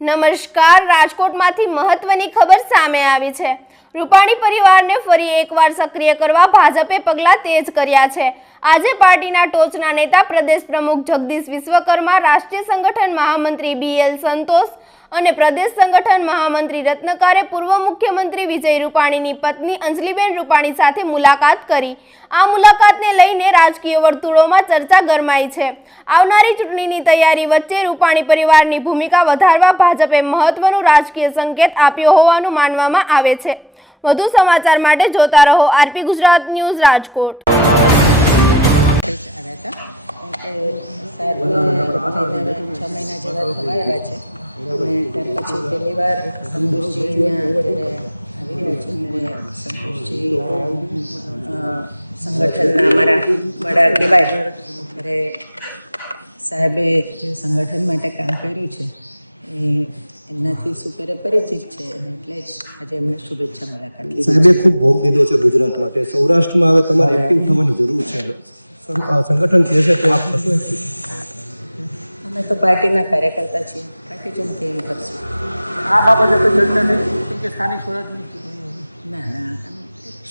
નમસ્કાર, રાજકોટમાંથી મહત્વની ખબર સામે આવી છે। રૂપાણી પરિવારને ફરી એકવાર સક્રિય કરવા ભાજપે પગલાં તેજ કર્યા છે। આજે પાર્ટીના ટોચના નેતા પ્રદેશ પ્રમુખ જગદીશ વિશ્વકર્મા, રાષ્ટ્રીય સંગઠન મહામંત્રી BL સંતોષ અને પ્રદેશ સંગઠન મહામંત્રી રત્નકારે પૂર્વ મુખ્યમંત્રી વિજય રૂપાણીની પત્ની અંજલિબેન રૂપાણી સાથે મુલાકાત કરી। આ મુલાકાતને લઈને રાજકીય વર્તુળોમાં ચર્ચા ગરમાઈ છે। આવનારી ચૂંટણીની તૈયારી વચ્ચે રૂપાણી પરિવારની ભૂમિકા વધારવા ભાજપે મહત્વનું રાજકીય સંકેત આપ્યો હોવાનું માનવામાં આવે છે। વધુ સમાચાર માટે જોતા રહો આરપી ગુજરાત ન્યૂઝ રાજકોટ। સંગઠનના અમારા વડા કહેવાય ત્યારે સાહેબે જે સંગઠન માટે કામ કર્યું છે એ એમનાથી સુપેરે પરિચિત છે અને એટલે જ આજે એમને શુભેચ્છા મુલાકાત લીધી। સાહેબે ખૂબ ભોગ દીધો છે ગુજરાત માટે। સૌરાષ્ટ્રમાં હવે તમારે એક્ટિવ થવાની જરૂર છે। સંગઠન કહેશે તો આપ થશો એક્ટિવ? અમે તો પાર્ટીના કાર્યકર્તા છીએ, પાર્ટી જેમ કે એમ કરશું। આ બાબતે તો ચર્ચા નથી કે સ્થાનિક સ્વરાજની ના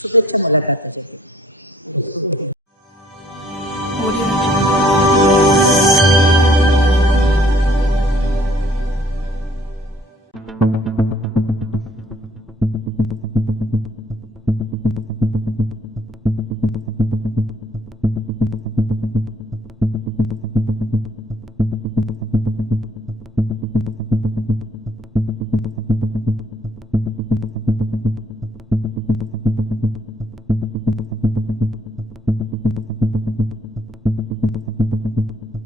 શુભેચ્છા મુલાકાત જ હતી।